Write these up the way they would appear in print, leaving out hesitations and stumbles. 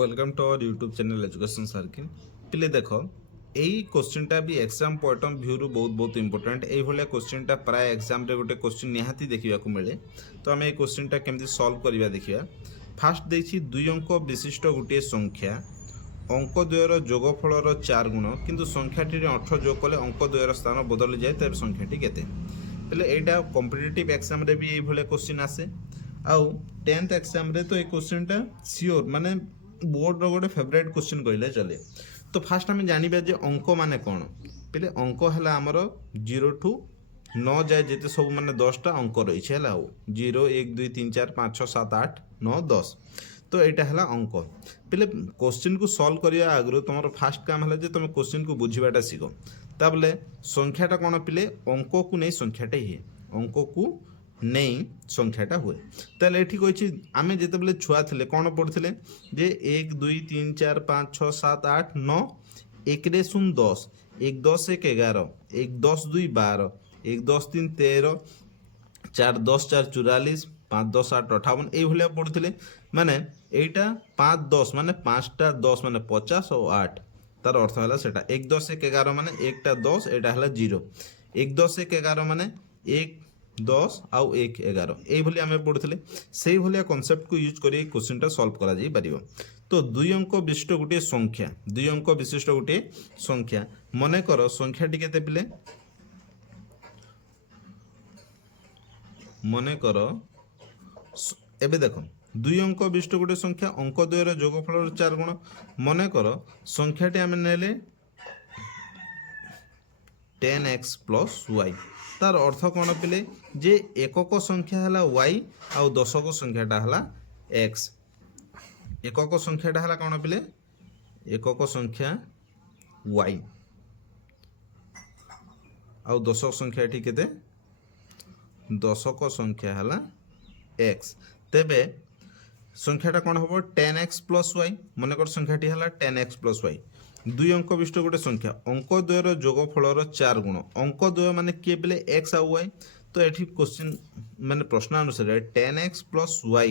Welcome to our YouTube channel education circle पिले देख यही क्वेश्चनटा भी एग्जाम पॉइंट ऑफ व्यू बहुत बहुत इंपोर्टेंट ये क्वेश्चनटा प्राय एग्जाम रे गोटे क्वेश्चन निहाती देखा मिले तो आम ये क्वेश्चनटा केमती सॉल्व करवा देखिए। फास्ट देखिए 2 अंक विशिष्ट गोटे संख्या अंक द्वयर जोगफल 4 गुण किंतु संख्याटी 18 जोग कले अंक द्वयर स्थान बदली जाए तेज संख्याटी केते यहाँ कॉम्पिटिटिव एग्जाम रे भी ये क्वेश्चन आसे आउ 10th एग्जाम रे तो ये क्वेश्चनटा सियोर माने बोर्ड रो गोटे फेवरेट क्वेश्चन कहले चले। तो फास्ट आम जानिबा जे अंक माने कौन पहले अंक है आमर 0 टू 9 जाए जिते सब माने 10टा अंक रही है 0 1 2 3 4 5 6 7 8 9 10 तो यहाँ है अंक पहले क्वेश्चन को सॉल्व करने आगु तुम फास्ट काम है तुम क्वेश्चन को बुझाटा शिख ताबले संख्याटा कौन पिले अंक को नहीं संख्याटा ही अंक को नहीं संख्याटा हुए ताले ये कही आम जिते छुआ थे कौन पढ़ुले जे 1 2 3 4 5 6 7 8 9 1 रे 10 1 10 1 11 1 10 2 12 1 10 3 13 4 10 4 44 5 10 8 58 ये पढ़ुले माने एटा 5 10 माने 5टा 10 माने 50 और 8 तार अर्थ है सेटा 1 10 1 11 माने 1टा 10 एटा है 0 1 10 1 11 माने 1 10 आउ 1 11 ये आम पढ़ुले से भाया कनसेप्ट को यूज कर क्वेश्चन सॉल्व कर तो 2 अंक विशिष्ट गोटे संख्या 2 अंक विशिष्ट गोटे संख्या मन कर संख्याटी केते पिले मन कर एबे देखो 2 अंक विशिष्ट गोटे संख्या अंक द्वयर जोगफल 4 गुण मन कर संख्याटी आम नेले 10x प्लस y तार अर्थ कौन पिले जे एकक संख्या है y आउ दशक संख्याटा है x एकक संख्याटा है कौन पिले एकक संख्या y आउ दशक संख्या केते दशक संख्या है x तेबे संख्याटा कौन हम 10x प्लस y मनकर संख्याटी है 10x प्लस y 2 अंक विशिष्ट गोटे संख्या अंक द्वयर जोगफल 4 गुण अंक द्वय माने किए पिले x आउ y तो ये क्वेश्चन माने प्रश्न अनुसार 10x प्लस y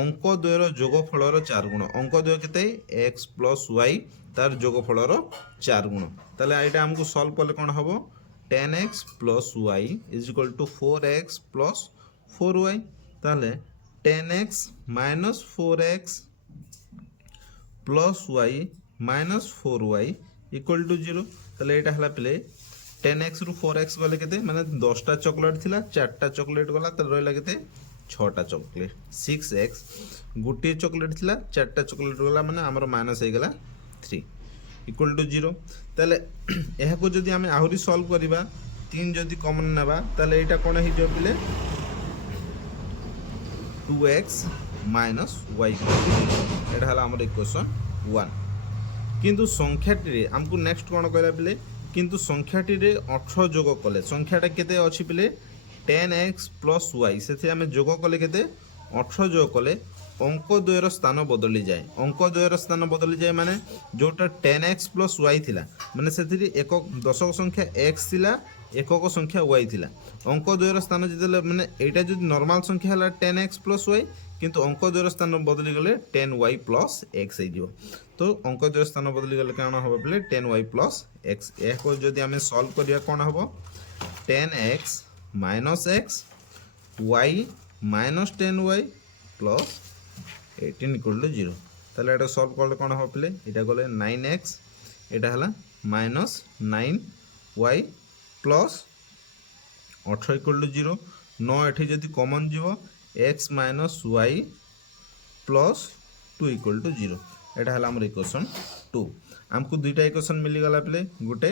अंक द्वयर जोगफल 4 गुण अंक द्वय केते x प्लस y तार जोगफल 4 गुण ताले एटा हमको सॉल्व करले कोन हबो 10x plus y is equal to 4x plus 4y ताले 10x minus 4x plus y minus 4y equal to 0 ताले एटा हला पिले 10x रु 4x गले केते माने 10टा चॉकलेट थिला 4टा चॉकलेट गला त रहला केते 6टा चॉकलेट 6x गुटी चॉकलेट थिला 4टा चॉकलेट गला माने हमर माइनस हे गला 3 इक्वल टू 0 ताले एहा को जदी हमें आहुरी सॉल्व करिबा 3 जदी कॉमन नेबा ताले एटा कोन हि जो पिले 2x माइनस y एटा हला हमर इक्वेशन 1 किंतु संख्याटी रे हमको नेक्स्ट कौन कहला पिले किंतु संख्याटी रे 18 जोग कले संख्याटा केते अछि पिले 10x प्लस y से आम जोग कले केते 18 जोग कले अंक द्वयर स्थान बदली जाए अंक द्वयर स्थान बदली जाए माने जोटा 10x प्लस y थिला माने से एक दशक संख्या x थिला एकक संख्या y थिला अंक द्वयर स्थान जिते माने एटा जो नॉर्मल संख्या है 10x प्लस y किंतु अंक द्वयर स्थान बदली गले 10y प्लस x हो तो अंक द्वयर स्थान बदली गले कौन हम बोले 10y प्लस x को जदि आम सॉल्व करिया कौन हम 10x minus x y minus 10y plus 18 equal to 0 ताले एटा सॉल्व करले कौन हम पिले एटा गले 9x एटा हला minus 9y plus 18 equal to 0 9 एठी जदि कॉमन जीवो x minus y plus 2 equal to 0 एटा हला हमर इक्वेशन 2 हमको दुईटा इक्वेशन मिली गला पिले गोटे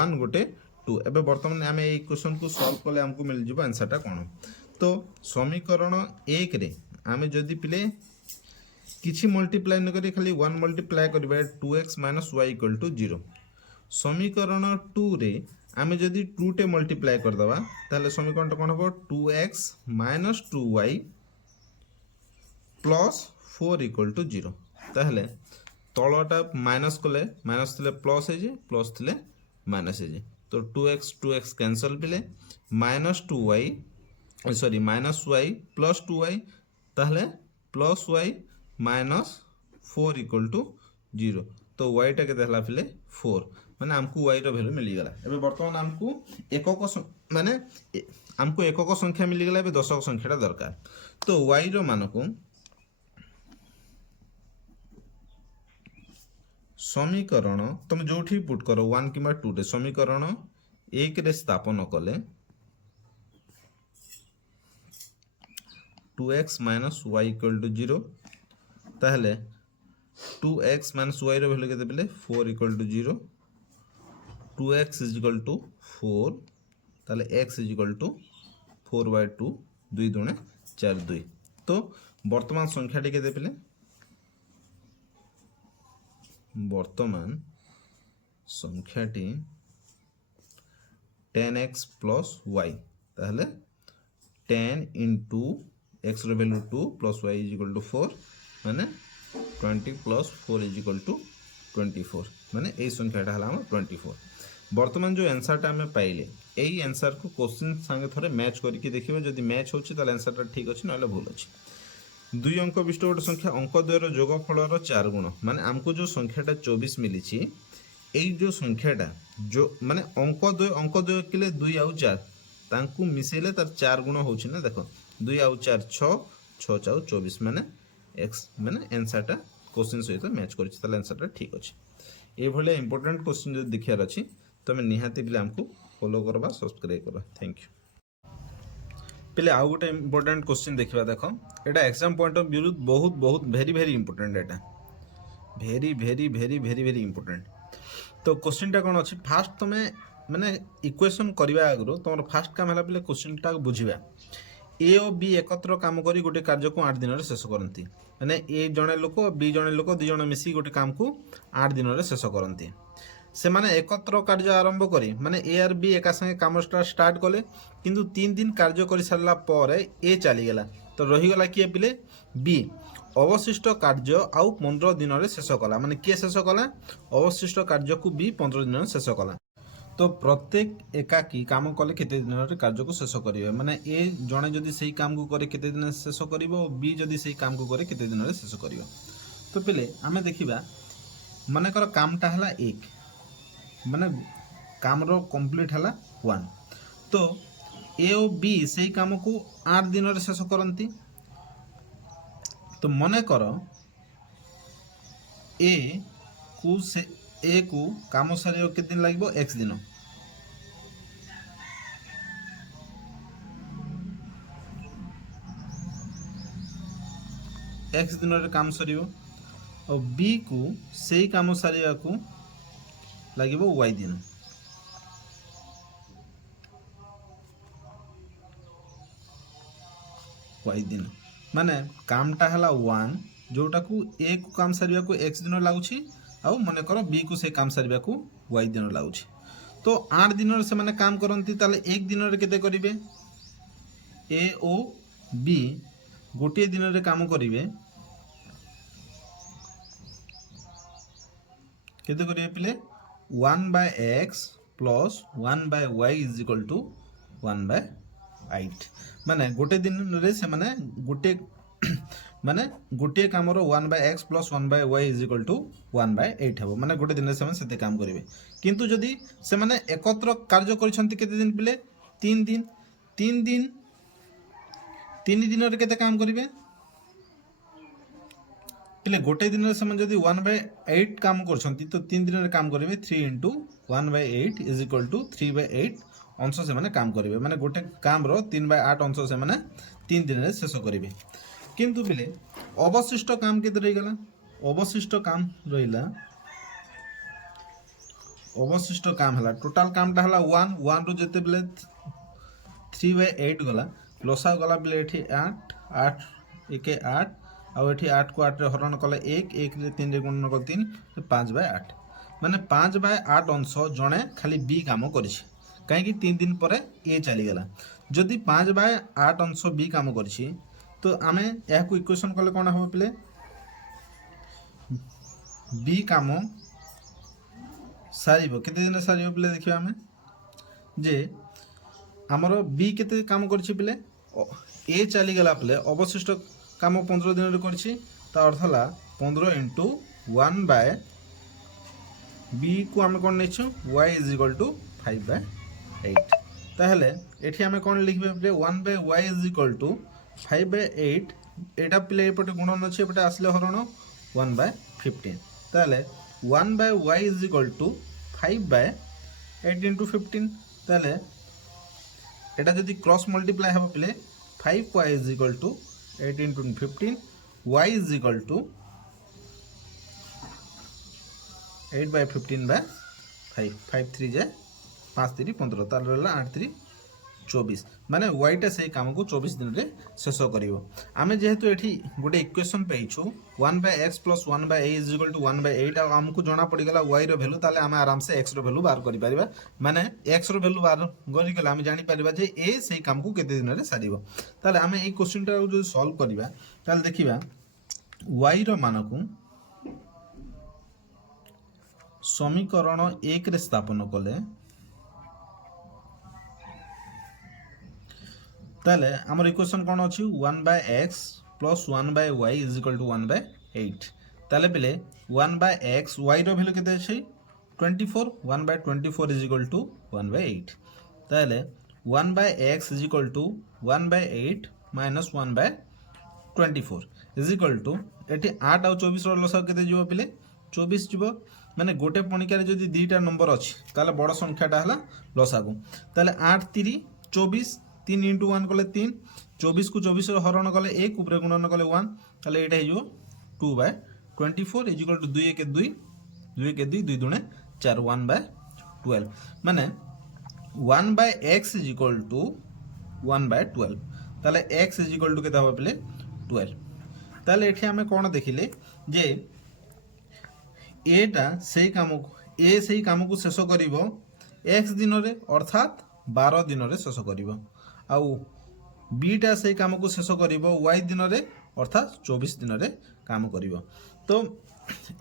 1 गोटे 2 एबे वर्तमान आमे ए इक्वेशन को सॉल्व करले हमको मिल जिवो आंसरटा कोन तो समीकरण 1 रे आमे जदि पिले किछि मल्टीप्लाई न करी खाली 1 मल्टीप्लाई करबा 2x minus y equal to 0 समीकरण 2 रे आमे जदि 2 टे मल्टीप्लाई कर दबा ताले समीकरण कोन हो 2x minus 2y plus 4 equal to 0 ताहले तलटा माइनस कले माइनस थिले प्लस हे जे प्लस थिले माइनस हे जे तो 2x कैंसल पिले minus 2y sorry minus y plus 2y ताहले plus y minus 4 equal to 0 तो वाईटा के पिले 4 माने आमको वाई भैल्यू मिलीगला एवं बर्तमान आमको एकक माने आमको एकक संख्या मिलीगला एवं दशक संख्याटा दरकार तो वाई मान को समीकरण तुम जो पुट कर 1 कि 2 रे समीकरण 1 रे स्थापन कले 2x minus Y equal to 0 ताहले 2x माइनस वाई रो वैल्यू केते बेले 4 equal to 0 2x is equal to 4 ताहले x इज इक्वल टू 4/2 2 दुणे 4 2 तो वर्तमान संख्याटी केते बेले वर्तमान संख्याटी 10x प्लस y ताहले 10 इंटू x रो value 2 plus y is equal to 4 माने 20 प्लस 4 इज इक्वल टू 24 माने ए संख्याटा हला हम 24 वर्तमान जो आंसरटा हमें पाइले एई आंसर को क्वेश्चन संगे थोड़े मैच करके देखिबे जदि मैच होछि त आंसरटा ठीक अछि नले भूल अछि 2 अंक विशिष्ट गोटे संख्या अंक द्वयर जोगफलर 4 गुण माने हमको जो संख्याटा 24 मिली एई जो संख्याटा जो माने अंक द्वय किले 2 आउ 4 तांकु मिसेले तार 4 गुण होछि ना देखो 2 आउ 4 6 6 चाउ 24 माने एक्स माने आंसरटा क्वेश्चन सहित मैच करछि ताले आंसरटा ठीक अछि ए भले इंपोर्टेंट क्वेश्चन जो देखियार अछि तमे निहाती बिले हमको फॉलो करबा सब्सक्राइब करा थैंक यू पहले आउ गोटे इंपोर्टेंट क्वेश्चन देखिबा देखो एटा एग्जाम पॉइंट ऑफ व्यू बहुत बहुत वेरी वेरी इंपोर्टेंट एटा very very very very very important तो क्वेश्चन टा कोन अछि फास्ट तमे माने इक्वेशन करबा आगरो तमर फास्ट काम हला पहले क्वेश्चन टा बुझिबा ए और बी एकत्र काम करी गोटे कार्य को 8 दिन रे शेष करंती माने ए जणे लोक बी जणे लोक दि जण मिसी गोटे काम को 8 दिन रे शेष करंती से माने एकत्र कार्य आरंभ करी माने ए और बी एका संगे काम स्टार्ट कले किंतु 3 दिन कार्य करि सरला परे ए चली गेला तो रही गेला किए पिले बी अवशिष्ट कार्य आउ 15 दिन रे शेष कला माने के शेष कला अवशिष्ट कार्य को बी 15 दिन रे शेष कला तो प्रत्येक एकाकी काम कले केते दिन रे कार्य को शेष करिवे माने ए जणे जदी सही काम को करे केते दिन शेष करिवो बी जदी सही काम को करे केते दिन रे शेष करिवो तो पहले हमें देखिबा माने कर कामटा हला 1 माने काम रो कंप्लीट हला 1 तो ए और बी सही काम को 8 दिन रे शेष करंती तो मने कर ए को काम सारे के दिन लागबो x दिन x दिन रे काम सरियो और b को सही काम सारिया को लागबो y दिन माने कामटा हला 1 जोटा को a को काम सारिया को x दिन लागुछि आउ मने करो बी को से काम सारिबा को y दिन लागुछि तो 8 दिन रे से माने काम करंती ताले 1 दिन रे केते करिवे ए ओ बी गोटे दिन रे काम करिवे केते करिवे पिले 1/x plus 1/y is equal to 1/8 माने गोटे दिन रे से माने गोटे माने गोटे काम रो 1/x plus 1/y is equal to 1/8 हबो माने गोटे दिन से सेते काम करिवे किंतु जदी से माने एकत्र कार्य करिसंती केते दिन पिले 3 दिन रे केते काम करिवे पिले गोटे दिन से माने जदी 1/8 काम करसंती तो 3 दिन रे काम करिवे 3 * 1/8 इज इक्वल टू 3/8 अंश से माने काम करिवे माने गोटे काम रो 3/8 अंश से माने 3 दिन रे शेष करिवे किंतु बिले अवशिष्ट काम केते रही गला अवशिष्ट काम रहिला अवशिष्ट काम हला टोटल कामटा हला 1 रो जते बिले 3/8 गला लसा गला बिले एठी 8 1 8 आ एठी 8 को 8 रे हरण कले 1 रे 3 रे गुणन कले 3 5/8 माने 5/8 अंश जणे खाली बी काम करिछि काहे कि 3 दिन परे ए चली गला जदी 5/8 अंश बी काम करिछि तो आमे या को इक्वेशन कले कोन हो पिले बी काम सारिबो केते दिन सारिबो पिले देखिबा आमे जे हमरो बी केते काम करछि पिले ए चली गेला पिले अवशिष्ट काम 15 दिन रे करछि ता अर्थ हला 15 इंटू 1 बाय बी को आम कौन नहीं y इज इक्वल टू 5/8 ताहले एठी आम कौन लिखबे 1 by y is equal to 5/8 एटा पिले एपटे गुणन अछि एपटे आसले हरण 1/15 ताहले 1 by y is equal to 5/8 into 15 ताहले एटा जदि क्रॉस मल्टीप्लाई हबो पिले 5y is equal to 8 into 15 y is equal to 8/15/5 5 3 जे 5 3 15 तार रहला 8 3 24 माने y से काम को 24 दिन रे शेष करिवो आमे जेहेतु एठी गोटे इक्वेशन पेइछु 1/x + 1/a = 1/8 आ हमकु जणा पड़ी गला y रो वैल्यू ताले आमे आराम से x रो वैल्यू बाहर करि परिबा माने x रो वैल्यू बाहर करि गला आमे जानि परिबा जे a से काम को केते दिन रे सारिवो ताले आमे ए क्वेश्चन टा जो सॉल्व करिबा ताले देखिबा y रो मान को समीकरण 1 रे स्थापन कले ताले हमर इक्वेशन कोन अछि 1/x + 1/y = 1/8 ताले पले 1/x y रो वैल्यू केते छै 24 1/24 = 1/8 ताले 1/x = 1/8 - 1/24 एटी 8 और 24 रो लसा केते जीवो पले 24 जीवो माने गोटे पणिकार जदि दुईटा नंबर अछि ताले बड़ संख्याटा हला लसागु ताले 8 3 24 3 × 1 कले 3 24 को 24 रो हरण कले 1 ऊपर गुणन कले 1 ताले एटा हिजो 2/24 = 2 1 2 2 1 2 2 दुणे 4 1/12 माने 1/x = 1/12 ताले x = केता हो पले 12 ताले एठी हमें कोन देखिले जे एटा सेही काम को शेष करिवो x दिन रे अर्थात 12 दिन रे शेष करिवो आउ बीटा सेही काम को शेष करिवो y दिन रे अर्थात 24 दिन रे काम करिवो तो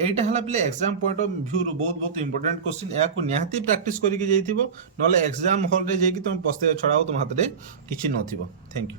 एटा हला पले एग्जाम पॉइंट ऑफ व्यू रो बहुत इंपोर्टेंट क्वेश्चन या को निहाती प्रैक्टिस करि के जइथिबो नले एग्जाम हॉल रे जेकी तुम पस्ते छडाओ तुम हाथ रे किछि नथिबो थैंक यू।